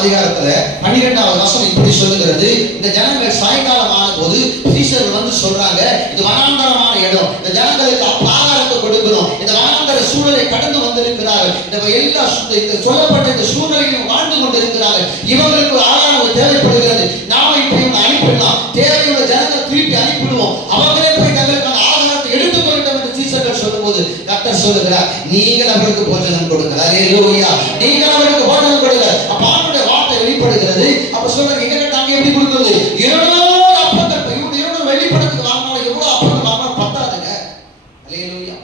அதிகாரத்துல 12வது வசனம் இப்படி சொல்லுகிறது. இந்த ஜனங்கள் சாயங்காலம் ஆன போது சீஷர்கள் வந்து சொல்றாங்க, இது வனாந்தரமான இடம், இந்த ஜனங்களுக்கு ஆகாரத்தை கொடுக்கணும், இந்த வனாந்தர சூழலை கடந்து வந்திருக்கிறார்கள், இந்த எல்லா சொல்லப்பட்ட இந்த சூழ்நிலையும் வாழ்ந்து கொண்டிருக்கிறார்கள், இவங்களுக்கு ஆகாரம் தேவைப்படுகிறது, நாம இப்ப இவங்க அனுப்பிடலாம், தேவையுள்ள ஜனங்களை திருப்பி அனுப்பிடுவோம், அவங்களே போய் தங்களுக்கான ஆகாரத்தை எடுத்துக்கொள்ளட்டும் என்று சீஷர்கள் சொல்லும்போது கர்த்தர் சொல்லுகிறார், நீங்கள் அவர்களுக்கு போஜனம் கொடுங்கள். அல்லேலூயா. நீங்கள் அவர்களுக்கு போஜனம் கொடுங்கள். அப்ப ஆண்டவருடைய வார்த்தை வெளிப்படுகிறது. அப்ப சொல்றாங்க, எங்க நாங்க எப்படி கொடுக்கிறது? 200 அப்பங்கள், இவங்க 200 வெள்ளிப்பணத்துக்கு வாங்கினாலும் எவ்வளவு அப்பங்கள் வாங்கினாலும் பத்தாதுங்க. அல்லேலூயா.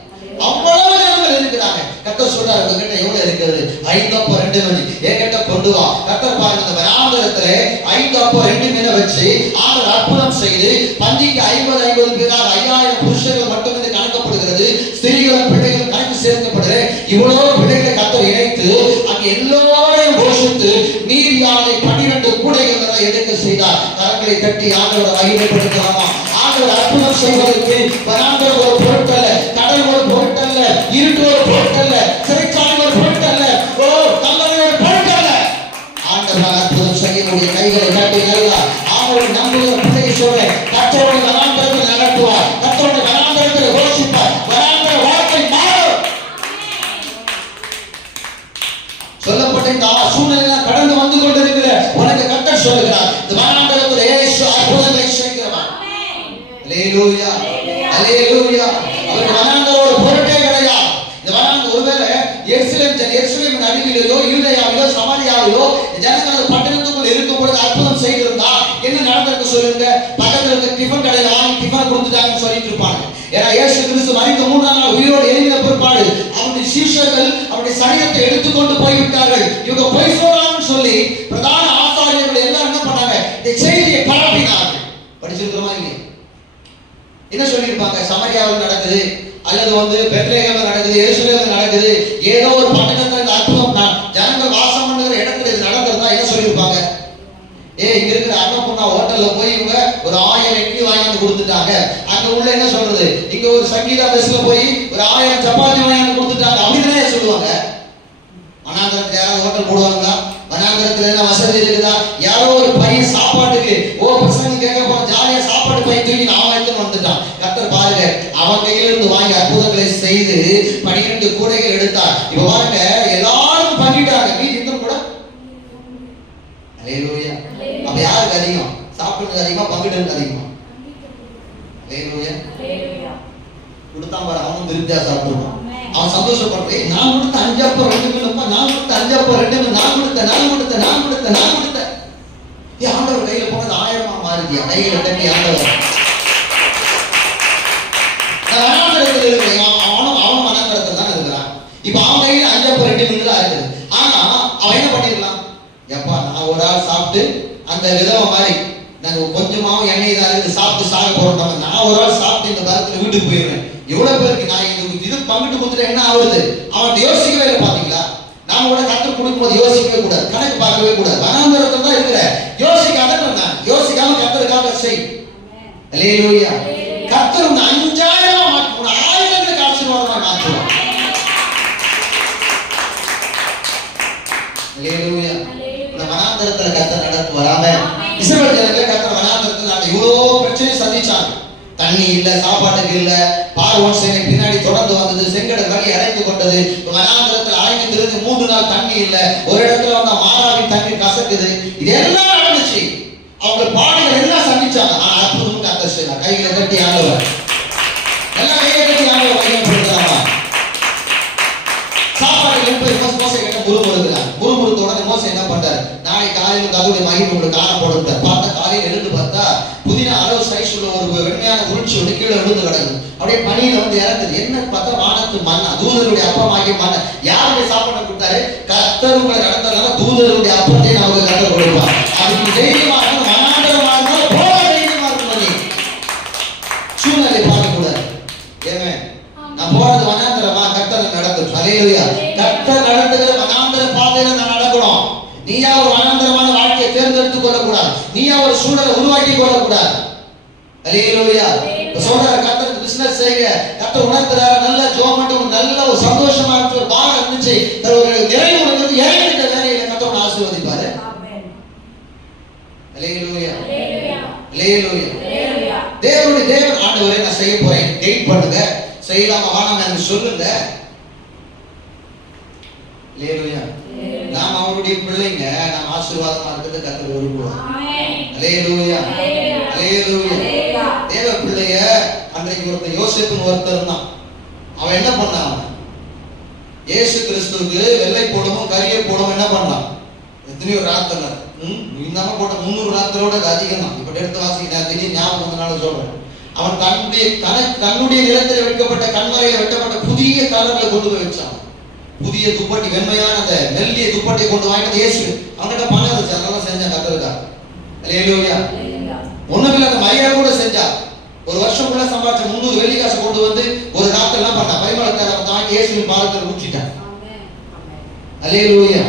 அவ்வளவு ஜனங்கள் இருக்கிறாங்க. கர்த்தர் சொல்றாரு, உங்ககிட்ட எவ்வளவு இருக்கிறது? 5 அப்பம் 2 மீன் என்கிட்ட கொண்டு வா. கர்த்தர் பாருங்க, இந்த வனாந்தரத்துல 5 அப்பம் 2 மீனை வச்சு ஆண்டவர் அற்புதம் செய்து பந்திக்கு 50 பேராக 5000 புருஷர்கள் மட்டும் கணக்கப்படுகிறது. ஸ்திரீகளும் பிள்ளைகளும் கணக்கு சேர்க்கப்படுகிறது. இவ்வளவு பிள்ளைகளை கர்த்தர் இணைத்து அங்க எல்லோரையும் போஷித்து மீதியான 12 கூடைகளை எடுக்க செய்தார். கரங்களை தட்டி ஆண்டவரை மகிமைப்படுத்தலாமா? ஆண்டவர் அற்புதம் செய்வதற்கு வனாந்தரம் ஒரு பொருட்டல்ல, கடல் ஒரு பொருட்டல்ல, இருட்டு ஒரு பொருட்டல்ல, சிறைச்சாலை ஒரு பொருட்டல்ல, கல்லறை ஒரு பொருட்டல்ல. ஆண்டவர் அற்புதம் செய்யக்கூடிய கைகளை காட்டி நல்லா ஆண்டவர் நம்புகிற பிள்ளையை சொல்ற, கர்த்தருடைய வனாந்தரத்தில் நடத்துவார், கர்த்தருடைய வனாந்தரத்தில் யோசிப்பார், வனாந்தர வாழ்க்கை மாறும். சொல்லப்பட்ட இந்த சூழ்நிலை கடந்து வந்து கொண்டிருக்கிற உனக்கு கர்த்தர் சொல்லுகிறார், இந்த வனாந்தரத்தில் இயேசு அற்புதங்களை செய்கிறவர். அல்லேலூயா, அல்லேலூயா. அவர் வனாந்தரம் ஒரு பொருட்டே கிடையாது. இந்த வனாந்தரம் ஒருவேளை எருசலேம் அருகிலோ யூதேயாவிலோ சமாரியாவிலோ ஜனங்கள் பட்டணத்துக்குள் இருக்கும் பொழுது அற்புதம் செய்திருந்தா என்ன நடந்திருக்கு சொல்லுங்க? பக்கத்துல இருக்க டிஃபன் கடையில வாங்கி டிஃபன் கொடுத்துட்டாங்கன்னு சொல்லிட்டு இருப்பாங்க. ஏன்னா இயேசு கிறிஸ்து மரித்த 3ஆம் நாள் உயிரோடு எழுந்த பிற்பாடு அவருடைய சீஷர்கள் அவருடைய சரீரத்தை எடுத்துக்கொண்டு போய்விட்டார்கள். இவங்க பொய் சொல்றாங்கன்னு சொல்லி பிரதான ஆசாரியர்கள் எல்லாம் என்ன பண்ணாங்க? இந்த செய்தியை பரப்பினார்கள். படிச்சிருக்கிறோமா இல்லையா? என்ன சொல்லியிருப்பாங்க? சமாரியாவில் நடக்குது, அல்லது பெத்லகேமில் நடக்குது, எருசலேமில் நடக்குது, ஏதோ ஒரு பட்டணத்துல அற்புதம் ஜனங்கள் வாசம் பண்ணுகிற இடத்துல இது நடக்கிறதா என்ன சொல்லியிருப்பாங்க? இங்க இருக்கிற அன்னபூர்ணா ஹோட்டல்ல போய் இவங்க ஒரு 1000 இட்லி வாங்கி கொடுத்துட்டாங்க, அங்க உள்ள என்ன சொல்றது, இங்க ஒரு சங்கீதா பஸ்ல போய் ஒரு 1000 சப்பாத்தி வாங்கி கொடுத்துட்டாங்க அப்படின்னு சொல்லுவாங்க. வனாந்தரத்துல யாராவது ஹோட்டல் போடுவாங்களா? வனாந்தரத்துல என்ன வசதி இருக்குதா? யாரோ ஒரு பையன் சாப்பாட்டுக்கு பசங்க கேட்க போற ஜாலியா சாப்பாடு பையன் தூக்கி அவன் எடுத்துன்னு வந்துட்டான். கர்த்தர் பாருங்க, அவன் கையில இருந்து வாங்கி அற்புதங்களை செய்து 12 கூடைகள் எடுத்தார். இப்ப பாருங்க, எல்லாரும் பங்கிட்டாங்க, மீதி இன்னும் கூட. அல்லேலூயா. அப்ப யாருக்கு அதிகம்? சாப்பிடுறது அதிகமா, பங்கிடுறது அதிகமா? அல்லேலூயா. கொடுத்தான் பாரு, அவனும் திருப்தியா சாப்பிடுவான், அவன் சந்தோஷப்படுறேன். நான் கொடுத்த 5 அப்பம் 2 மீன், நான் கொடுத்த 5 அப்பம் 2 மீன், நான் கொடுத்த ஆண்டவர் கையில போனது 1000-ஆ மாறுதியா? கையில தட்டி ஆண்டவர் அவனும் மனக்கடத்தில் தான் இருக்கிறான். இப்ப அவன் கையில 5 அப்பம் 2 மீன் தான் இருக்குது. ஆனா அவன் என்ன பண்ணிருக்கலாம்? எப்பா நான் ஒரு ஆள் சாப்பிட்டு அந்த விதவை மாதிரி நாங்க கொஞ்சமாவும் எண்ணெய் தான் இருக்கு சாப்பிட்டு சாக போறோம், நான் ஒரு ஆள் சாப்பிட்டு இந்த காலத்துல வீட்டுக்கு போயிடுறேன், எவ்வளவு பேருக்கு நான் இது பங்கிட்டு கொடுத்துட்டு என்ன ஆகுது? அவன் யோசிக்கவே இல்லை. பாத்தீங்களா? நாம கூட கத்து கொடுக்கும் போது யோசிக்கவே கூடாது, கணக்கு பார்க்கவே கூடாது. வனாந்தரத்துல தான் இருக்கிற, யோசிக்காத யோசிக்காம கர்த்தருக்காக செய். அல்லேலூயா. கர்த்தர் 5000 1000 ஆசீர்வாதமா மாற்றுவார். அல்லேலூயா. இந்த வனாந்தரத்துல கர்த்தர் நடத்துவார். ஆமென். இஸ்ரவேல் ஜனங்கள் கர்த்தர் வனாந்தரத்துல இவ்வளவு பிரச்சனை சந்திச்சாங்க. தண்ணி இல்ல, சாப்பாட்டுக்கு இல்ல, பார்வோன் சேனை பின்னாடி தொடர்ந்து வந்தது, செங்கடல் வழி அடைத்து கொண்டது, வனாந்தரத்தில் அழைத்து திருந்து 3 நாள் தண்ணி இல்ல, ஒரு இடத்துல மாறாவின் தண்ணி கசக்குது, இதெல்லாம் நடந்துச்சு. அவங்க பாடுகள் எல்லாம் சந்திச்சாங்க. ஆனா அற்புதம் கர்த்தர் செய்தார். கையில கட்டி ஆண்டவர், எல்லாம் கையில கட்டி ஆண்டவர் மையப்படுத்தலாமா? சாப்பாடு மோசை கிட்ட முறுமுறுத்த உடனே மோசை என்ன பண்றாரு? நாளை காலையில் கதவுடைய மகிமை உங்களுக்கு காண போடுறாரு. பார்த்தா காலையில் எழுந்து பார்த்தா புதினா அளவு சைஸ் உள்ள ஒரு வெண்மையான உருட்சி ஒன்று கீழே விழுந்து கிடக்குது. அப்படியே பனியில இறங்குது. என்ன பார்த்தா வானத்து மன்னா, தூதருடைய அப்பமாகிய மன்னா. யாருடைய சாப்பாடு கொடுத்தாரு? கர்த்தர் உங்களை நடத்துறதுனால தூதருடைய அப்பத்தை நமக்கு கர்த்தர் கொடுப்பார். அதுக்கு தைரியமா இருக்கணும், மனாந்தரமா இருக்கணும், போக தைரியமா இருக்கணும். சூழ்நிலை பார்க்க கூடாது. ஏமே நான் போறது வனாந்தரமா? கர்த்தர் நடக்கும். அல்லேலூயா. கர்த்தர் நடத்துகிற வனாந்தர பாதையில நான் நடக்கணும். நீயா ஒரு வனாந்தரமான வாழ்க்கையை தேர்ந்தெடுத்துக் கொள்ளக்கூடாது, நீயா ஒரு சூழலை உருவாக்கி கொள்ளக்கூடாது. அல்லேலூயா. சொல்ற கர்த்தருக்கு பிசினஸ் செய்யுங்க, கர்த்தர் உணர்த்துறாரு. நல்ல ஜோம் மட்டும் நல்ல ஒரு சந்தோஷமா இருந்துச்சு, ஒரு பாகம் இருந்துச்சு, ஒரு நிறைவு இருந்தது, இறங்கிட்ட வேலையில கர்த்தர் ஆசீர்வதிப்பாரு. அல்லேலூயா அல்லேலூயா. தேவன் ஆண்டவரே நான் செய்ய போறேன், வெயிட் பண்ணுங்க, செய்யலாமா வானான்னு சொல்லுங்க. அல்லேலூயா. நாம் அவருடைய பிள்ளைங்க, நாம் ஆசீர்வாதமா இருக்கிறது கர்த்தர் விரும்புவார். அல்லேலூயா அல்லேலூயா. தேவ பிள்ளைய அன்றைக்கு ஒருத்தர் யோசேப்புன்னு ஒருத்தர் தான். அவன் என்ன பண்ணான்? இயேசு கிறிஸ்துவுக்கு வெள்ளை போடவும் கரிய போடவும் என்ன பண்ணலாம்? எத்தனையோ ராத்திர இந்தாம போட்ட 300 ராத்திரோட அதிகம் தான். இப்ப எடுத்து வாசிக்க நான் திடீர் ஞாபகம் வந்தனால சொல்றேன். அவன் கண்ணுடைய நிலத்தில் வெட்டப்பட்ட கண்மலையில வெட்டப்பட்ட புதிய கலர்ல கொண்டு போய் வச்சான். புதிய துப்பட்டி, வெண்மையான அந்த மெல்லிய துப்பட்டியை கொண்டு வாங்கிட்டு இயேசு அவன்கிட்ட பணம் இருந்துச்சு, அதெல்லாம் செஞ்சான் கர்த்தருக்காக. அல்லேலூயா. ஒண்ணுமில்ல, அந்த மரியா கூட செஞ்சா. ஒரு வருஷம் கூட சம்பாதிச்ச 300 வெள்ளி காசு கொண்டு வந்து ஒரு ராத்திரி என்ன பண்ணா? பரிமளத்தை தாங்கி இயேசுவின் பாதத்தில் ஊற்றிட்டான். அல்லேலூயா.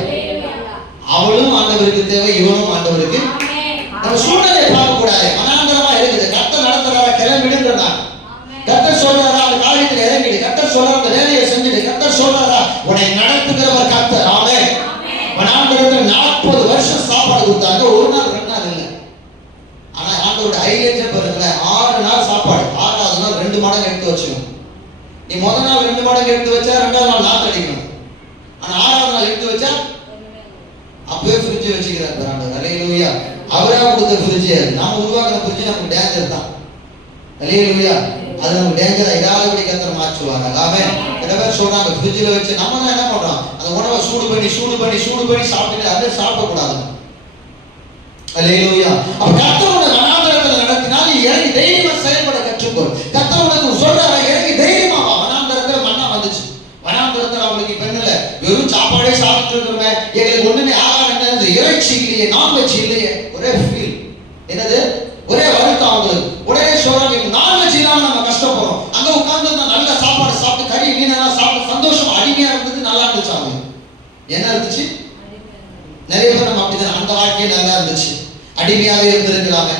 அவளும் ஆண்டவருக்கு தேவை, இவனும் ஆண்டவருக்கு. நம்ம சூழ்நிலை பார்க்க கூடாது. மனாந்தரமா இருக்குது. கர்த்தர் நடத்துறாரா, கிளம்பிடுன்றான். கர்த்தர் சொல்றாரா, அந்த காரியத்தில் இறங்கிடு. கர்த்தர் சொல்றாரா, அந்த வேலையை செஞ்சுடு. கர்த்தர் சொல்றாரா, உன்னை நடத்துகிறவர் கர்த்தர். ஆமென். மனாந்தரத்தில் 40 வருஷம் சாப்பாடு கொடுத்தாங்க. ஒரு நாள் 2 நாள் இல்லை. ஆனா ஆண்டவரோட ஹைலைட்டே பாருங்களேன், 6 நாள் சாப்பாடு. 6வது நாள் 2 மடங்கு எடுத்து வச்சுக்கணும். நீ முதல் நாள் 2 மடங்கு எடுத்து வச்சா 2வது நாள் நாத்து அடிக்கணும். ஆனா 6வது நாள் எடுத்து வச்சா அப்பவே ஃப்ரிட்ஜ் வச்சுக்கிறார் ஆண்டவர். அல்லேலூயா. அவரா கொடுத்த ஃப்ரிட்ஜ் அது. நாம உருவாக்குற ஃப்ரிட்ஜ் நமக்கு டேஞ்சர் தான். அல்லேலூயா. அது நமக்கு டேஞ்சரா இடாதபடி கர்த்தர் மாற்றுவாங்க. ஆமென். சில பேர் சொல்றாங்க ஃப்ரிட்ஜ்ல வச்சு நம்ம தான் என்ன பண்றோம்? அந்த உணவை சூடு பண்ணி சாப்பிட்டு அதை சாப்பிடக்கூடாது. அல்லேலூயா. அப்ப கர்த்தரோட வனாந்தரத்தில் நடத்தினால் இறங்கி தைரியமா செயல்பட கற்றுக்கொள். கர்த்தர் உனக்கு சொல்றாரு, இறங்கி தைரியமா வா. வனாந்தரத்தில் மன்னா வந்துச்சு. வனாந்தரத்தில் அவங்களுக்கு இப்ப என்ன இல்ல, வெறும் சாப்பாடே சாப்பிட்டு இருக்கிறோமே, எங்களுக்கு ஒண்ணுமே ஆகாரம் என்னது, இறைச்சி இல்லையே, நான்வெஜ் இல்லையே, ஒரே ஃபீல் என்னது, ஒரே வருத்தம் அவங்களுக்கு. உடனே சொல்றாங்க, நான்வெஜ் இல்லாம நம்ம கஷ்டப்படுறோம். அங்க உட்கார்ந்து நல்ல சாப்பாடு சாப்பிட்டு கறி மீனெல்லாம் சாப்பிட்டு சந்தோஷம் அடிமையா இருந்தது, நல்லா இருந்துச்சு. அவங்க என்ன இருந்துச்சு? நிறைய பேர் நம்ம அப்படிதான். அந்த வாழ்க்கையே நல்லா இருந்துச்சு, அடிமையாவே இருந்திருக்கலாமே,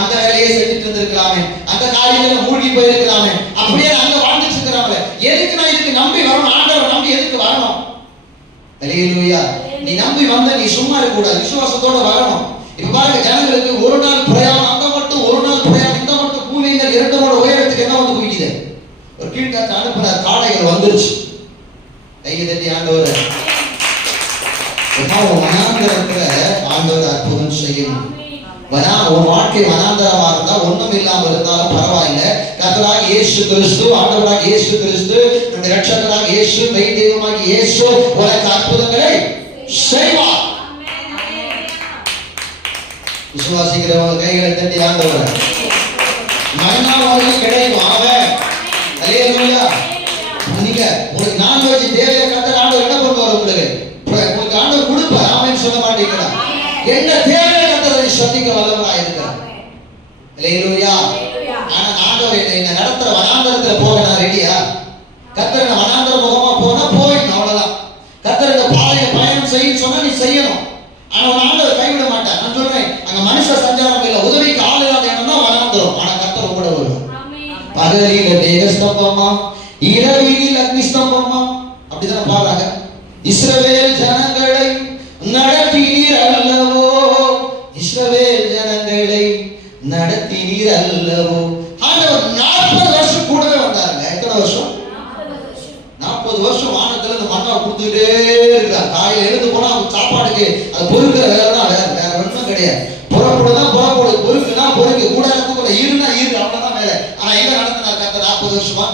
அந்த வேலையை செஞ்சுட்டு இருந்திருக்கலாமே, அந்த காரியத்துல மூழ்கி போயிருக்கலாமே, அப்படியே அங்க வாழ்ந்துட்டு இருக்கிறாங்க. எதுக்கு நான் இதுக்கு நம்பி வரணும்? ஆண்டவர் நம்பி எதுக்கு வரணும்? அல்லேலூயா. நீ நம்பி வந்த நீ சும்மா இருக்க கூடாது, விசுவாசத்தோட வரணும். இப்ப பாருங்க, ஜனங்களுக்கு ஒரு நாள் பிரயாணம், அந்த மட்டும் ஒரு நாள் பிரயாணம், இந்த மட்டும் பூமியில 2 மடங்கு உயரத்துக்கு என்ன வந்து குவிக்குது? ஒரு கீழ்காற்று அனுப்புற காடைகள் வந்துருச்சு. கையை தட்டி ஆண்டவர் வனாந்தரத்துல ஆண்டவர் அற்புதம் செய்யணும். உன் வாழ்க்கை வனாந்தரமா இருந்தா, ஒண்ணும் இல்லாம இருந்தாலும் பரவாயில்லை. கர்த்தராகிய இயேசு கிறிஸ்து, ஆண்டவராகிய இயேசு கிறிஸ்து, நம்முடைய இரட்சகராகிய இயேசு, மெய் தெய்வமாகிய இயேசு உனக்கு அற்புதங்களை செய்வார். விசுவாசிக்கிறவங்க கைகளை தட்டி ஆண்டவர் மன்னா உங்களுக்கு கிடைக்கும். ஆமென். அல்லேலூயா. நீங்க உங்களுக்கு நான்வெஜ் தேவையா? கர்த்தர் ஆண்டவர் என்ன பண்ணுவார்? உங்களுக்கு ஆண்டவர் கொடுப்பார். ஆமென் சொல்ல மாட்டீங்களா? என்ன தேவை கர்த்தர் சந்திக்க வல்லவராய் இருக்கிறார். அல்லேலூயா. ஆனா ஆண்டவர் என்ன நடத்துற வனாந்தரத்துல போக நான் ரெடியா? கர்த்தர் என்ன வனாந்தர முகமா போனா போயிடணும், அவ்வளவுதான். கர்த்தர் இந்த பயணம் செய்ய சொன்னா நீ செய்யணும். ஆனா ஆண்டவர் கைவிட மாட்டார். நான் சொல்றேன், அங்க மனுஷ சஞ்சாரம் இல்ல, உதவிக்கு ஆள் இல்லாத இடம் தான் வனாந்தரம். ஆனா கர்த்தர் உங்களோட வருவார். பகலில் மேகஸ்தம்பமா, இரவில் அக்னிஸ்தம்பமா, அப்படிதான் பாருங்க. இஸ்ரவேல் ஜனங்களை நடத்தினீர் அல்லவோ, இஸ்ரவேல் ஜனங்களை நடத்தினீர் அல்லவோ. ஆண்டவர் 40 வருஷம் கூடவே வந்தாருங்க. எத்தனை வருஷம்? 40 வருஷம் வானத்துல இந்த மண்ணை கொடுத்துட்டே இருக்கார். காலையில எழுந்து போனா சாப்பாடுக்கு அது பொறுக்கிற வேலை தான், வேற ஒன்றும் கிடையாது. புறப்படுதான் புறப்படு, பொறுக்குனா பொறுக்கு, கூடாரத்துக்குள்ள ஈருனா ஈரு, அவ்வளவுதான் வேலை. ஆனா எங்க நடத்தினார் கர்த்தர் 40 வருஷமா?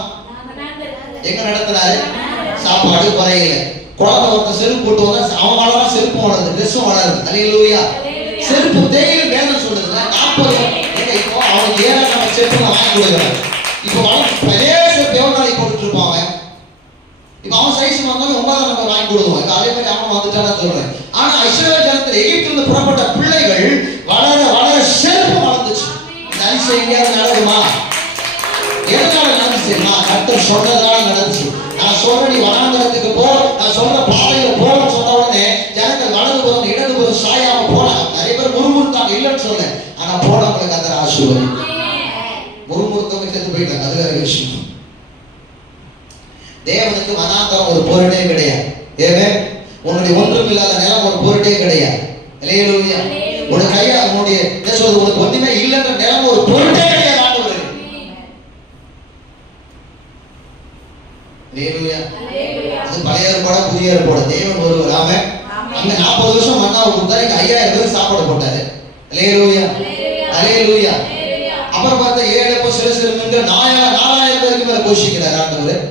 எங்க நடத்தினாரு? சாப்பாடு குறையில. குழந்தை ஒருத்தர் செருப்பு போட்டு வந்தா அவன் வளரா, செருப்பும் வளருது, ட்ரெஸ்ஸும் வளருது. அல்லேலூயா. செருப்பு தேயில வேணும் சொல்லுதுங்க. 40 இப்போ அவனுக்கு ஏராளமான செருப்பு நான் வாங்கி கொடுக்குறேன். இப்போ அதே செருப்பு எவ்வளவு நாளைக்கு போட்டுட்டு இருப்பாங்க? இப்ப அவன் சைஸ் வந்தாலும் 9 நம்ம வாங்கி கொடுக்குவோம். அதே மாதிரி அவன் வந்துட்டான்னு சொல்றேன். ஆனா இஸ்ரவேல் ஜனத்தில் எகிப்திலிருந்து புறப்பட்ட பிள்ளைகள் வளர வளர செருப்பு வளர்ந்துச்சு. இந்த அதிசயம் எங்கேயாவது நடக்குமா? எதனால நடந்துச்சுன்னா கர்த்தர் சொன்னதால நடந்துச்சு. நான் சொல்றேன், நீ வனாந்தரத்துக்கு போ, நான் சொல்ற பாதையில போன்னு சொன்ன உடனே ஜனங்கள் வலதுபுறம் இடதுபுறம் சாயாம போனாங்க. நிறைய பேர் முறுமுறுத்தாங்க, இல்லைன்னு சொல்ல. ஆனா போனவங்களுக்கு கர்த்தர் ஆசீர்வதித்தார். முறுமுறுத்தவங்க செத்து போயிட்டாங்க, அது வேற விஷயம். தேவனுக்கு வனாந்தரம் ஒரு பொருட்டே கிடையாது. ஏவே உன்னுடைய ஒன்றும் இல்லாத நிலம் ஒரு பொருட்டே கிடையாது. அல்லேலூயா. உனக்கு கையா உன்னுடைய என்ன சொல்றது, உனக்கு ஒண்ணுமே இல்லைன்ற நிலைமை ஒரு பொருட்டே கிடையாது ஆண்டவரே. அது பழைய ஏற்பாடு புதிய ஏற்பாடு. தேவன் ஒருவர். ஆமென். அங்க 40 வருஷம் மன்னாவை கொடுத்தாரு, இங்க 5000 பேருக்கு சாப்பாடு போட்டாரு. அல்லேலூயா அல்லேலூயா. அப்புறம் பார்த்தா 7 அப்போ சிறு மீன்கள் 4000 பேருக்கு மேல போஷிக்கிறார் ஆண்டவர்.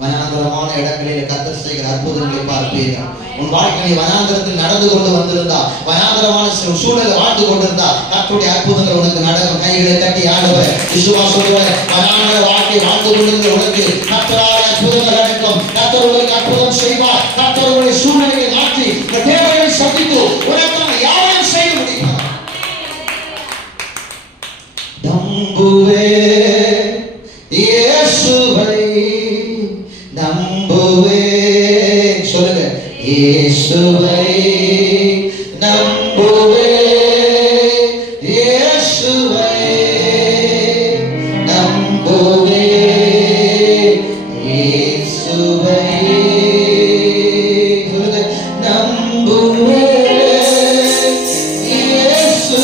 வனாந்தரமான இடங்களில் கர்த்தர் செய்கிற அற்புதங்களை பார்ப்பீர்கள். உன் வாழ்க்கை நீ வனாந்தரத்தில் நடந்து கொண்டு வந்திருந்தா, வனாந்தரமான சூழலை வாழ்ந்து கொண்டிருந்தா, கர்த்தருடைய அற்புதங்கள் உனக்கு நடக்கும். கைகளை தட்டி ஆண்டவர் விசுவாசத்தோட வனாந்தர வாழ்க்கை வாழ்ந்து கொண்டிருந்த உனக்கு கர்த்தரால் அற்புதங்கள் நடக்கும். கர்த்தர் உங்களுக்கு அற்புதம் செய்வார். கர்த்தர் உங்களுடைய சூழ்நிலையை மாற்றி இந்த தேவையை சந்தித்து உனக்கு யாரும் செய்ய முடியும். நம்புவே இயேசுவை நம்புவே. சொல்லுங்க, இயேசுவை நம்புவே இயேசுவை நம்புவே இயேசுவை. சொல்லுங்க, நம்புவே இயேசுவை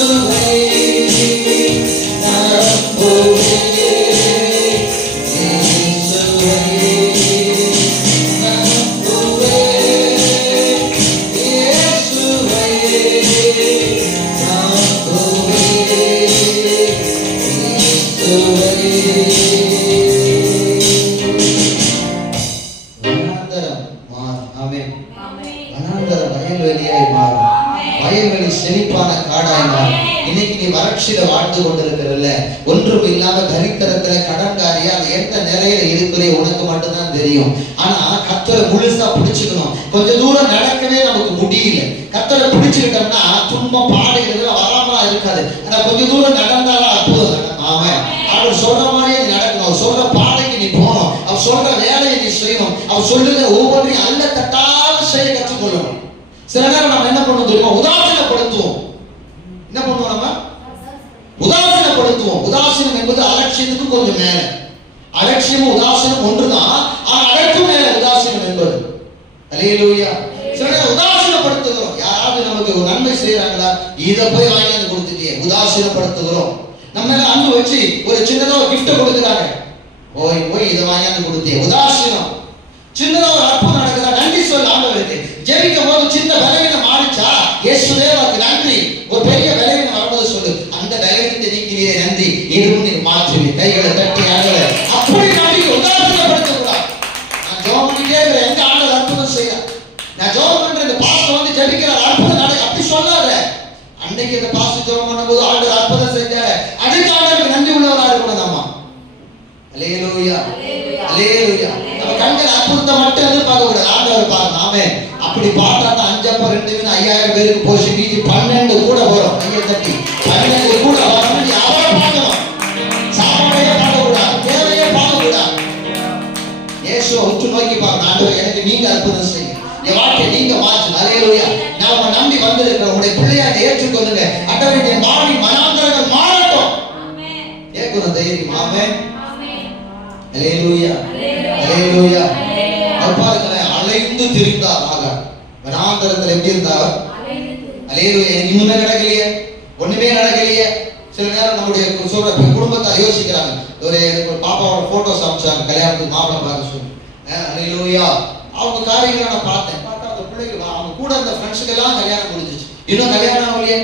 நம்புவே. வயல்வெளி செழிப்பான காடாய் மாறும். இன்னைக்கு நீ வறட்சியில வாழ்ந்து கொண்டிருக்கிறல்ல, ஒன்றும் இல்லாம தரித்திரத்துல கடன்காரியா அது எந்த நிலையில இருக்கிறே உனக்கு மட்டும்தான் தெரியும். ஆனா கர்த்தரை முழுசா பிடிச்சுக்கணும். கொஞ்ச தூரம் நடக்கவே நமக்கு முடியல. கர்த்தரை பிடிச்சுக்கிட்டோம்னா துன்பம் பாடுகிறது வராமலா இருக்காது. ஆனா கொஞ்ச தூரம் நடந்தாலும் அற்புதம் நடக்கும். ஆமென். அவர் சொல்ற மாதிரியே நீ நடக்கணும். அவர் சொல்ற பாதைக்கு நீ போகணும். அவர் சொல்ற வேலையை நீ செய்யணும். அவர் சொல்லுற ஒவ்வொன்றையும் அல்ல தட்டாத செய்ய கற்றுக்கொள்ளணும். சில நேரம் நம்ம என்ன பண்ணுவோம் தெரியுமா? உதாசீனப்படுத்துவோம். என்ன பண்ணுவோம்? நம்ம உதாசீனப்படுத்துவோம். உதாசீனம் என்பது அலட்சியத்துக்கு கொஞ்சம் மேல. அலட்சியமும் உதாசீனம் ஒன்றுதான், ஆனா அதற்கு மேல உதாசீனம் என்பது. அல்லேலூயா. சில நேரம் உதாசீனப்படுத்துகிறோம். யாராவது நமக்கு ஒரு நன்மை செய்யறாங்களா, இதை போய் வாங்கி வந்து கொடுத்துட்டே உதாசீனப்படுத்துகிறோம். நம்ம மேல அன்பு வச்சு ஒரு சின்னதா ஒரு கிஃப்ட் கொடுக்குறாங்க, போய் இதை வாங்கி வந்து கொடுத்தே உதாசீனம். சின்னதா ஒரு அற்புதம் நடக்குதா, நன்றி சொல்ல ஆண்டவருக்கு. ஜெபிக்கும் போது சின்ன பலவீனம் மாறிச்சா, இயேசுவே உனக்கு நன்றி. ஒரு பெரிய பலவீனம் வரும்போது சொல்லு, அந்த பலவீனத்தை நீக்கினீரே நன்றி, இதுவும் நீ மாற்றுவி. கைகளை தட்டி ஆண்டவர் அப்படி நம்பி உதாரணப்படுத்த கூடாது. நான் ஜெபம் பண்ணிட்டே இருக்கிறேன், எங்க ஆண்டவர் அற்புதம் செய்யலாம். நான் ஜெபம் பண்றேன், இந்த பாஸ்டர் வந்து ஜெபிக்கிறார், அற்புதம் நடக்கும். அப்படி சொல்லாத. அன்னைக்கு இந்த பாஸ்டர் ஜெபம் பண்ணும்போது ஆண்டவர் அற்புதம் செஞ்சாரு, அதுக்கு ஆண்டவருக்கு நன்றி உள்ளவரா இருக்கணும் நம்ம. அல்லேலூயா அல்லேலூயா. நம்ம கண்கள் அற்புதத்தை மட்டும் எதிர்பார்க்க கூடாது, ஆண்டவர் பாருங்க. ஆமென். அப்படி பார்த்தா 5 அப்ப 2 மீன் 5000 பேருக்கு போச்சு, மீதி 12 கூட வரும். கையை தட்டி 12 கூட வரும். அவரை பார்க்கணும், சாப்பாடையே பார்க்கக்கூடாது, தேவையே பார்க்கக்கூடாது. இயேசுவை உற்று நோக்கி பார்க்கணும். ஆண்டவர் எனக்கு நீங்க அற்புதம் செய்யுங்க, என் வாழ்க்கையை நீங்க மாற்றுங்க. அல்லேலூயா. நான் உங்களை நம்பி வந்திருக்கிறேன், உங்களுடைய பிள்ளையாக ஏற்றுக்கொள்ளுங்க. ஆண்டவர் என் வாழ்வின் மனாந்தரங்கள் மாறட்டும். கேட்கணும் தைரியம். ஆமென். அல்லேலூயா அல்லேலூயா. பாருங்களேன், அலைந்து திரிந்தார் ஆகார். வனாந்தரத்தில் எப்படி இருந்தார்? அல்லேலூயா. இன்னுமே நடக்கலையே, ஒண்ணுமே நடக்கலையே. சில நேரம் நம்முடைய சொல்ற குடும்பத்தார் யோசிக்கிறாங்க. ஒரு பாப்பாவோட போட்டோஸ் அமைச்சாங்க, கல்யாணத்துக்கு மாப்பிள்ளை பார்க்க சொல்லி. அல்லேலூயா. அவங்க காரியங்களை நான் பார்த்தேன். பார்த்தா அந்த பிள்ளைகள் அவங்க கூட அந்த ஃப்ரெண்ட்ஸுக்கு எல்லாம் கல்யாணம் முடிஞ்சிச்சு, இன்னும் கல்யாணம் ஆகலையே.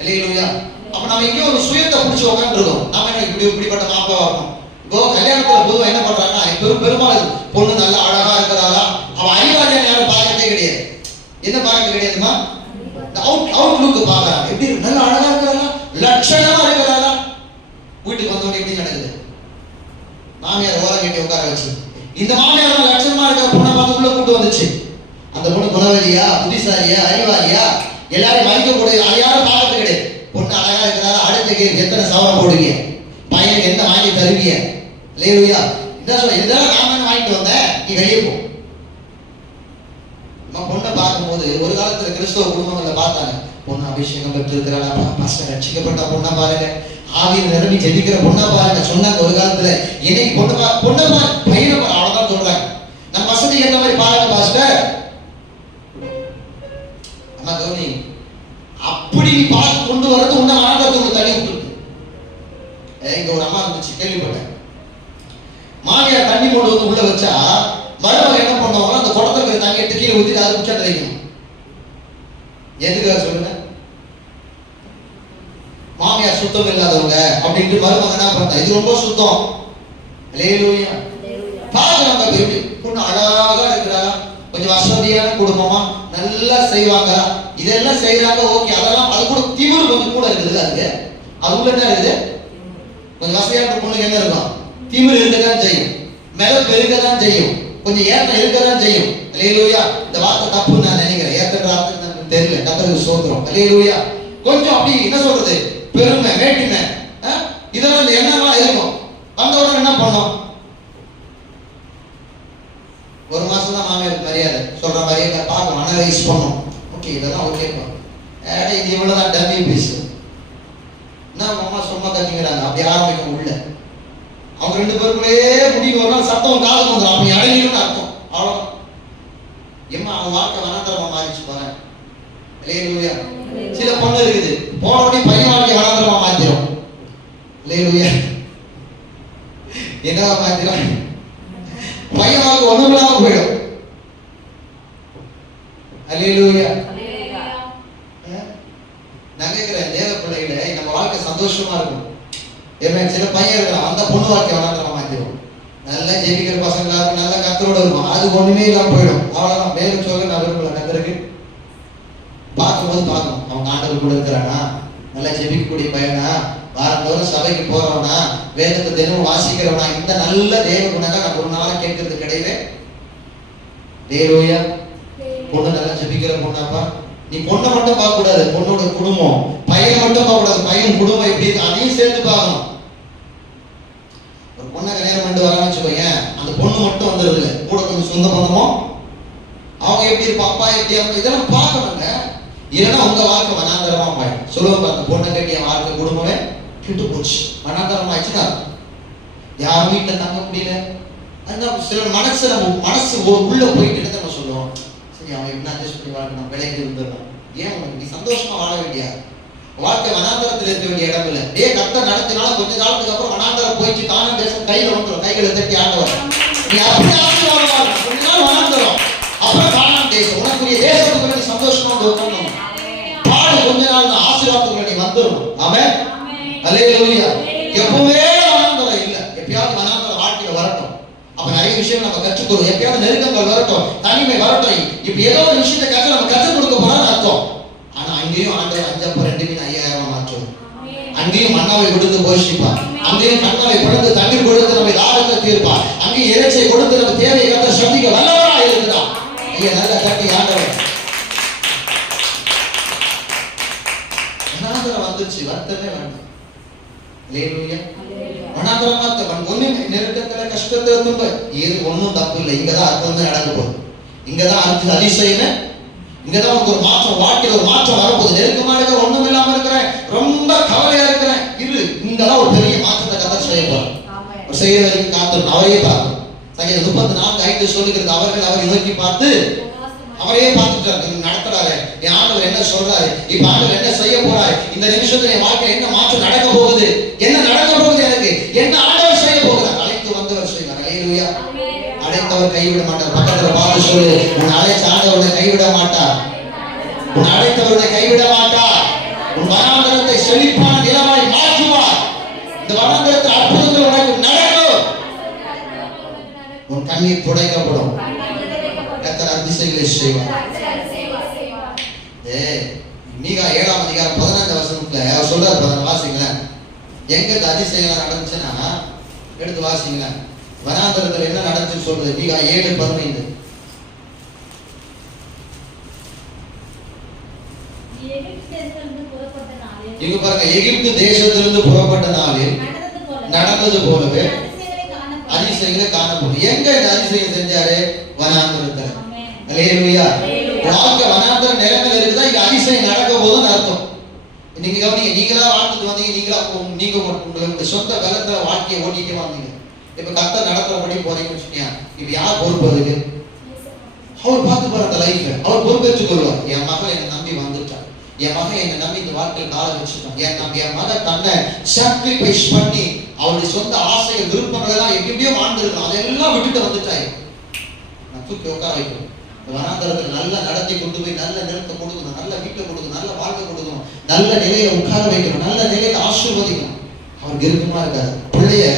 அல்லேலூயா. அப்ப நம்ம எங்கேயோ ஒரு சுயத்தை பிடிச்சி உட்காந்துருக்கோம். நாம என்ன இப்படிப்பட்ட மாப்பிள்ளை வரணும். இப்போ கல்யாணத்துல பொதுவா என்ன பண்றாங்கன்னா, பெரும்பாலும் பொண்ணு நல்லா அழகா இருக்கிறாளா, அவன் அறிவாளியான யாரும் பார்க்கறதே கிடையாது. என்ன பார்க்கறது கிடையாதுமா? அவுட்லுக் பாக்குறாங்க. எப்படி நல்லா அழகா இருக்கிறாளா, லட்சணமா இருக்கிறாளா. வீட்டுக்கு வந்தவங்க எப்படி நடக்குது? மாமியார் ஓரம் கட்டி உட்கார வச்சு, இந்த மாமியார் லட்சணமா இருக்கிற பொண்ணை பார்த்துக்குள்ள கூட்டு வந்துச்சு. அந்த பொண்ணு குணவதியா, புத்திசாலியா, அறிவாளியா, எல்லாரும் மதிக்க கூடாது, அதை யாரும் பார்க்கறது கிடையாது. பொண்ணு அழகா இருக்கிறாரா, அடுத்த கேள்வி எத்தனை சவரம் போடுவீங்க, பையனுக்கு என்ன வாங்கி தருவீங்க? அல்லேலூயா. என்ன சொல்ல, இதெல்லாம் நாம வாங்கிட்டு வந்தேன், நீ வெளியே போ. நம்ம பொண்ணை பார்க்கும்போது ஒரு காலத்துல கிறிஸ்தவ குடும்பங்களை பார்த்தாங்க, பொண்ணு அபிஷேகம் பெற்று இருக்கிறாளா, பாஸ்டர் ரட்சிக்கப்பட்ட பொண்ணா பாருங்க, ஆவியில் நிரம்பி ஜெபிக்கிற பொண்ணா பாருங்க சொன்னாங்க ஒரு காலத்துல. இன்னைக்கு பொண்ணை பையனை அவ்வளவுதான் சொல்றாங்க. நம்ம வசதி ஏற்ற மாதிரி பாருங்க பாஸ்டர். அம்மா கௌரி, அப்படி நீ பார்த்து கொண்டு வரது உன்னை வனாந்தரத்துக்குள்ள தள்ளி விட்டுருக்கு. இங்க ஒரு அம்மா இருந்துச்சு, கேள்விப்பட்டேன். மாமியார் தண்ணி கொண்டு வந்து உள்ள வச்சா மருமக என்ன பண்ணுவாங்க, அந்த குடத்துல இருக்கிற தண்ணி எடுத்து கீழே ஊற்றிட்டு அது குச்சாட்டு வைக்கணும். எதுக்காக சொல்லுங்க? மாமியார் சுத்தம் இல்லாதவங்க அப்படின்ட்டு மருமக என்ன பண்ணா, இது ரொம்ப சுத்தம். அல்லேலூயா. பாக்குறாங்க எப்படி பொண்ணு அழகா இருக்கிறா, கொஞ்சம் வசதியான குடும்பமா, நல்லா செய்வாங்க, இதெல்லாம் செய்யறாங்க, ஓகே. அதெல்லாம் அது கூட திமிரு கொஞ்சம் கூட இருக்குது. அதுக்கு அது உள்ள என்ன இருக்குது? கொஞ்சம் வசதியான பொண்ணுக்கு என்ன இருக்கும்? திமிரு இருக்கதான் செய்யும், மிளகு இருக்கதான் செய்யும், கொஞ்சம் ஏற்றம் இருக்கதான் செய்யும். அல்லேலூயா. இந்த வார்த்தை தப்புன்னு நான் நினைக்கிறேன். ஏற்ற தெரியல, கர்த்தருக்கு ஸ்தோத்திரம். அல்லேலூயா. கொஞ்சம் அப்படி என்ன சொல்றது, பெருமை வேற்றுமை இதெல்லாம் இந்த எண்ணங்கள்லாம் இருக்கும். வந்த உடனே என்ன பண்ணோம், ஒரு மாசம் தான் மாமியாருக்கு மரியாதை சொல்ற மாதிரியே பார்க்கணும், அனலைஸ் பண்ணணும். ஓகே, இதெல்லாம் ஓகேப்பா, இது இவ்வளவுதான் டம்மி பீஸ். என்ன அம்மா சும்மா கத்திக்கிறாங்க, அப்படி ஆரம்பிக்கும் உள்ள. அவங்க ரெண்டு பேருக்குள்ளே முடிவு ஒரு நாள் சத்தம் காது வந்துடும், அப்படி அடங்கிடும் அர்த்தம். அவ்வளவுதான். எம்மா அவன் வாழ்க்கை வனாந்தரமா மாறிச்சு பாரு. அல்லேலூயா. சில பொண்ணு இருக்குது, போன உடனே பையன் வாழ்க்கை வனாந்தரமா மாத்திரும். அல்லேலூயா. என்னவா மாத்திரும்? பையன் வாழ்க்கை ஒண்ணுமில்லாம போயிடும். அல்லேலூயா. நான் கேட்கிறேன், தேவ பிள்ளைகளை நம்ம வாழ்க்கை சந்தோஷமா இருக்கும். சில பையன் இருக்கிறான், அந்த பொண்ணு வாழ்க்கை வனாந்தரமா மாத்திரும். நல்லா ஜெபிக்கிற பசங்களா இருக்கும், நல்லா கர்த்தரோட இருக்கும், அது ஒண்ணுமே இல்லாம போயிடும். அவ்வளவுதான். மேலும் சொல்ல நான் விரும்பல. கர்த்தருக்கு பார்க்கும்போது பார்க்கணும், அவங்க ஆண்டவர் கூட இருக்கிறானா, நல்லா ஜெபிக்கக்கூடிய பையனா, வாரந்தோறும் சபைக்கு போறவனா, வேதத்தை தினமும் வாசிக்கிறவனா, இந்த நல்ல தேவ குணங்கள் நம்ம ஒரு நாளை கேட்கறது கிடையவே. தேவயா. பொண்ணு நல்லா ஜெபிக்கிற பொண்ணாப்பா, நீ பொண்ணை மட்டும் பார்க்க கூடாது, பொண்ணோட குடும்பம், பையன் மட்டும் பார்க்க கூடாது, பையன் குடும்பம் எப்படி இருக்கு அதையும் சேர்த்து பார்க்கணும். ஒரு பொண்ணை கல்யாணம் பண்ணிட்டு வரான்னு வச்சுக்கோங்க, அந்த பொண்ணு மட்டும் வந்துடுது இல்லை, கூட கொஞ்சம் சொந்த பந்தமோ அவங்க எப்படி இருப்பா, அப்பா எப்படி, அவங்க இதெல்லாம் பார்க்கணுங்க. இல்லைன்னா உங்க வாழ்க்கை வனாந்தரமா போயிடும். சொல்லுவாங்க, அந்த பொண்ணை கட்டிய வாழ்க்கை குடும்பமே கெட்டு போச்சு, வனாந்தரம் ஆயிடுச்சுன்னா யாரும் வீட்டுல தங்க முடியல. அந்த சில மனசு உள்ள போயிட்டு நம்ம சொல்லுவோம், சரி அவன் என்ன அட்ஜஸ்ட் பண்ணி வாழ்க்கணும், விலைக்கு இருந்துடணும். ஏன் உனக்கு நீ சந்தோஷமா வாழ வேண்டிய வாழ்க்கை வனாந்தரத்தில் இருக்க வேண்டிய இடம் இல்லை. கர்த்தர் நடத்தினாலும் கொஞ்ச காலத்துக்கு அப்புறம் வனாந்தரம் போயிடுச்சு, காணான் தேசம் கையில வந்துடும், கைகளை தட்டி ஆண்டவர் நீ அப்படி ஆசீர்வாதம் கொஞ்ச நாள் வனாந்தரம், அப்புறம் காணான் தேசம் உனக்குரிய தேசத்துக்கு நீ சந்தோஷமா உட்காரணும். பாடு கொஞ்ச நாள் தான், ஆசீர்வாதத்துக்கு நீ வந்துடும். ஆமென். அல்லேலூயா. எப்பவுமே வனாந்தரம் இல்ல, எப்பயாவது வனாந்தரம் வாழ்க்கையில வரட்டும். அப்ப நிறைய விஷயம் நம்ம கற்றுக்கொள்ளும், எப்பயாவது நெருக்கங்கள் வரட்டும், தனிமை வரட்டும். இப்ப ஏதோ ஒரு விஷயத்தை கற்று நம்ம கற்றுக் கொடுக்க போறான்னு அர்த்தம். ஆனா அங்கேயும் ஆண்டவர் 5 மீன் 5000 மாற்றும். அங்கேயும் மன்னாவை கொடுத்து போஷிப்பார், அங்கேயும் கண்ணாவை கொடுத்து தண்ணீர் கொடுத்து நம்ம தாகத்தை தீர்ப்பார், அங்கேயும் இறைச்சை கொடுத்து நம்ம தேவையை கத்த சந்திக்க வல்லவரா இருக்குதா. ஐயா நல்ல கட்டி ஆண்டவர். வனாந்தரம் வந்துருச்சு, வருத்தமே வேண்டாம். அல்லேலூயா. வனாந்தரமா ஒண்ணு நெருக்கத்துல கஷ்டத்துல துன்ப இது ஒண்ணும் தப்பு இல்லை. இங்கதான் அற்புதம் நடக்க போகுது, இங்கதான் அடுத்து அதிசயமே, இங்கதான் ஒரு மாற்றம், வாழ்க்கையில் ஒரு மாற்றம் வரப்போகுது. நெருக்கமா இருக்கிற, ஒண்ணும் இல்லாம இருக்கிறேன், ரொம்ப கவலையா இருக்கிறேன், இது இங்கதான் ஒரு பெரிய மாற்றத்தை கதை செய்ய போறேன். செய்ய வரைக்கும் காத்து அவரையே பார்க்கணும். சங்கீதம் 34:5 சொல்லுகிறது, அவர்கள் அவரை நோக்கி பார்த்து அவரையே பார்த்துட்டாரு, நடத்துறாரு. என் ஆண்டவர் என்ன சொல்றாரு, இப்ப ஆண்டவர் என்ன செய்ய போறாரு, இந்த நிமிஷத்துல என் வாழ்க்கையில என்ன மாற்றம் நடக்க போகுது, என்ன நடக்க போகுது, எனக்கு என்ன ஆண்டவர் செய்ய போகிறார். அழைத்து வந்தவர் செய்வார். அல்லேலூயா. அழைத்தவர் கைவிட மாட்டார். பக்கத்துல பார்த்து சொல்லு, உன் அழைச்ச ஆண்டவரை கைவிட மாட்டார், உன் அழைத்தவரை கைவிட மாட்டார். உன் வனாந்தரத்தை செழிப்பான நிலமாய் மாற்றுவார். இந்த வனாந்தரத்தில் அற்புதங்கள் உனக்கு நடக்கும். உன் கண்ணீர் துடைக்கப்படும். கர்த்தர் அதிசயங்களை செய்வார். மீகா 7ஆம் அதிகாரம் 15 வசனத்துல அவர் சொல்றாரு, வாசிங்களேன். எங்க இந்த அதிசயம் நடந்துச்சுன்னா எடுத்து வாசிங்களேன். வனாந்தரத்தில் என்ன நடந்துச்சுன்னு சொல்றது. மீகா 7:15. இங்க பாருங்க, எகிப்து தேசத்திலிருந்து புறப்பட்ட நாளில் நடந்தது போலவே அதிசயங்களை காணப்படும். எங்க இந்த அதிசயம் செஞ்சாரு? வனாந்தரத்துல. அல்லேலூயா. வாழ்க்கை வனாந்தர நிலைமையில இருக்குதா, இங்க அதிசயம் நடக்க போதுன்னு அர்த்தம். நீங்க கவனிங்க, நீங்களா வாழ்ந்துட்டு வந்தீங்க, நீங்க உங்களுடைய சொந்த பலத்துல வாழ்க்கையை ஓட்டிட்டே வந்தீங்க. இப்ப கர்த்தர் நடத்துறபடி போறீங்கன்னு வச்சுக்கீங்க, இப்ப யார் பொறுப்பு அதுக்கு? அவர் பார்த்து பாரு அந்த லைஃப், அவர் பொறுப்பேற்றுக் கொள்வார். என் மகள் என்னை நம்பி வந்துட்டார், என் மகன் என்னை நம்பி இந்த வாழ்க்கையில் கால வச்சிருக்கான், என் மகன் தன்னை சாக்ரிஃபைஸ் பண்ணி அவருடைய சொந்த ஆசைகள் விருப்பங்கள் எல்லாம் எப்படியோ வாழ்ந்துருக்கலாம், அதெல்லாம் விட்டுட்டு வந்துட்டாய். நான் தூக்கி உட்கார வைக்கணும். வனாந்தரத்தில் நல்ல நடத்தி கொண்டு போய் நல்ல நிலத்தை கொடுக்கணும், நல்ல வீட்டை கொடுக்கணும், நல்ல வாழ்க்கை கொடுக்கணும், நல்ல நிலையில உட்கார வைக்கணும், நல்ல நிலையில ஆசீர்வதிக்கணும். அவருக்கு இருக்குமா இருக்காது. பிள்ளைய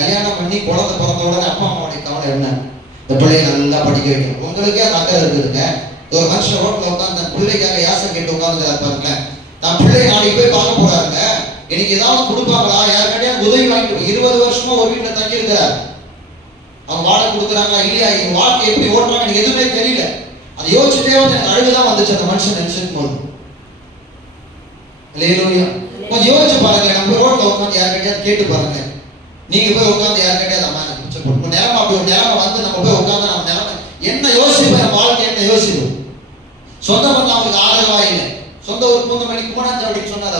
கல்யாணம் பண்ணி குழந்தை பிறந்த உடனே அப்பா அம்மாவுடைய கவலை என்ன? இந்த பிள்ளைய நல்லா படிக்க வைக்கணும். உங்களுக்கே அந்த அக்கறை இருக்குதுங்க. ஒரு மனுஷன் ரோட்ல உட்காந்து தன் பிள்ளைக்காக யாசம் கேட்டு உட்காந்துக்கிறாரு பாருங்களேன். நான் பிள்ளைய நாளைக்கு போய் பார்க்க போறாருங்க, எனக்கு ஏதாவது கொடுப்பாங்களா, யாருக்கிட்டே உதவி வாங்கிட்டு 20 வருஷமா ஒரு வீட்டுல தங்கி இருக்கிறார். அவங்க வாடகை கொடுக்குறாங்க இல்லையா, எங்க வாழ்க்கை எப்படி ஓட்டுறாங்க எனக்கு எதுவுமே தெரியல. அதை யோசிச்சுட்டே வந்து எனக்கு அழுகுதான் வந்துச்சு அந்த மனுஷன் நினைச்சிருக்கும் போது. இல்லையா கொஞ்சம் யோசிச்சு பாருங்க. நம்ம ரோட்ல உட்காந்து யாருக்கிட்டே கேட்டு பாருங்க. நீங்க போய் உட்காந்து யாருக்கிட்டே அம்மா எனக்கு பிச்சை போட்டு நேரமா அப்படி ஒரு நேரமா வந்து நம்ம போய் உட்காந்து நம்ம நேரமா என்ன யோசிப்போம், நம்ம வாழ்க்கை என்ன யோசிப்போம். சொந்த பந்தம் அவருக்கு ஆதரவா இல்லை. சொந்த ஒரு பூந்தமணி குமரன் அப்படின்னு சொன்னார்.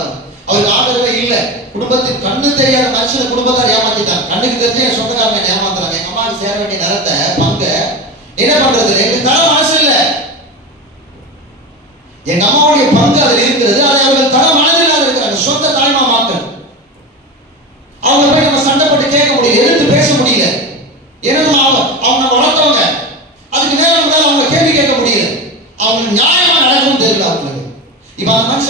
அவருக்கு ஆதரவே இல்லை. குடும்பத்தின் கண்ணு தெரியாத மனுஷன் குடும்பத்தார் ஏமாத்திட்டாங்க. கண்ணுக்கு தெரிஞ்சு என் சொந்தக்காரங்க ஏமாத்துறாங்க. எங்க அம்மாவுக்கு சேர வேண்டிய நிலத்தை பங்க என்ன பண்றது, எங்களுக்கு தர மனசு இல்லை. எங்க அம்மாவுடைய பங்கு அதில் இருக்கிறது, அதை அவர்கள் தர மனதில்லாத இருக்கிறாங்க. சொந்த தாய்மா மாக்கள் அவங்க போய் நம்ம சண்டை போட்டு கேட்க முடியல, எதிர்த்து பேச முடியல.